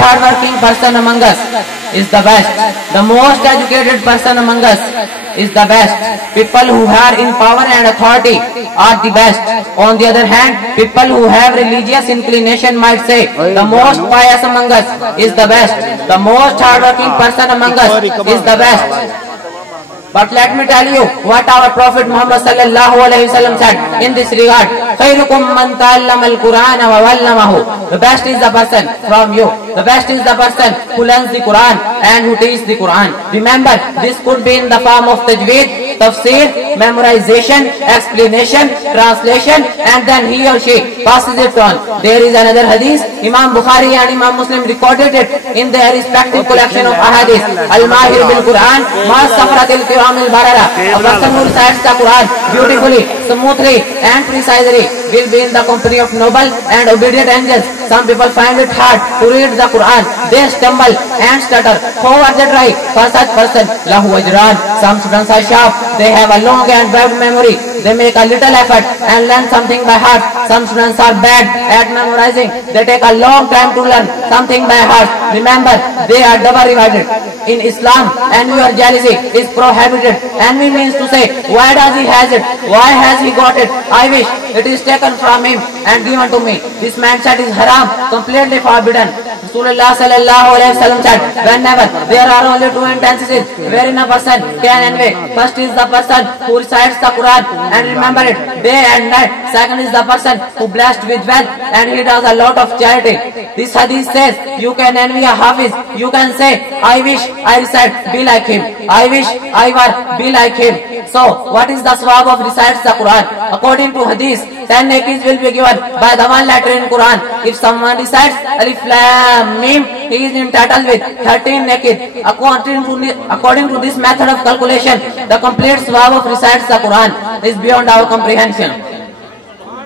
hardworking person among us is the best. The most educated person among us is the best. People who are in power and authority are the best. On the other hand, people who have religious inclination might say the most pious among us is the best. The most hardworking person among us is the best. But let me tell you what our Prophet Muhammad sallallahu alaihi wasallam said in this regard. Khairukum man ta'allama al-Qur'ana wa 'allamahu. The best is the person from you. The best is the person who learns the Quran and who teaches the Quran. Remember, this could be in the form of tajweed, tafsir, memorization, explanation, translation, and then he or she passes it on. There is another hadith, Imam Bukhari and Imam Muslim recorded it in their respective collection of ahadith. Al-Mahir bil-Quran, ma safratil kiramil barara. A person who recites the Quran beautifully, smoothly, and precisely will be in the company of noble and obedient angels. Some people find it hard to read the Quran. They stumble and stutter. However, they try. For such person, lahu ajran. Some students are sharp. They have a long and broad memory. They make a little effort and learn something by heart. Some students are bad at memorizing. They take a long time to learn something by heart. Remember, they are double divided. In Islam, envy or jealousy is prohibited. Envy means to say, why does he has it? Why has he got it? I wish it is taken from him and given to me. This mindset is haram, completely forbidden. Rasulullah sallallahu alaihi wasallam said, whenever there are only two instances wherein a person can envy. First is the person who recites the Quran and remember it day and night. Second is the person who blessed with wealth and he does a lot of charity. This hadith says you can envy a hafiz. You can say, I wish I recite be like him. I wish I were be like him. So what is the swab of recites the Quran? According to hadith, 10 nakis will be given by the one letter in Quran. If someone recites Alif Lam Mim, he is entitled with 13 naked. According to this method of calculation, the complete swab of recites the Quran is beyond our comprehension.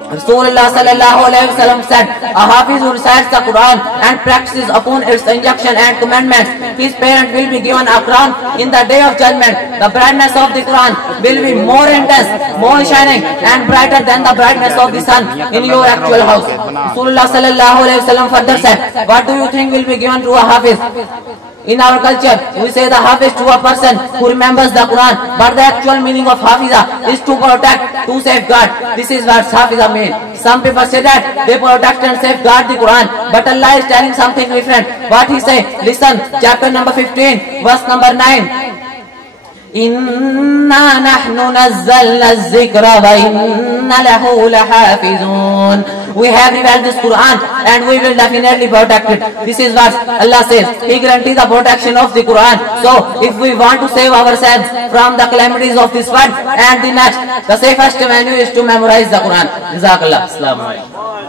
Rasulullah sallallahu alaihi wasallam said, a hafiz who recites the Quran and practices upon its injunction and commandments, his parent will be given a crown in the day of judgment. The brightness of the Quran will be more intense, more shining and brighter than the brightness of the sun in your actual house. Rasulullah sallallahu alaihi wasallam further said, what do you think will be given to a hafiz? In our culture, we say the hafiz to a person who remembers the Quran, but the actual meaning of hafiza is to protect, to safeguard. This is what hafiza means. Some people say that they protect and safeguard the Quran, but Allah is telling something different. What he say? Listen, chapter number 15, verse number 9. Inna nahnu nazzalna az-zikra wa inna lahu lahafizun. We have revealed this Quran and we will definitely protect it. This is what Allah says. He guarantees the protection of the Quran. So, if we want to save ourselves from the calamities of this world and the next, the safest avenue is to memorize the Quran. Jazakallah. Assalamu alaikum.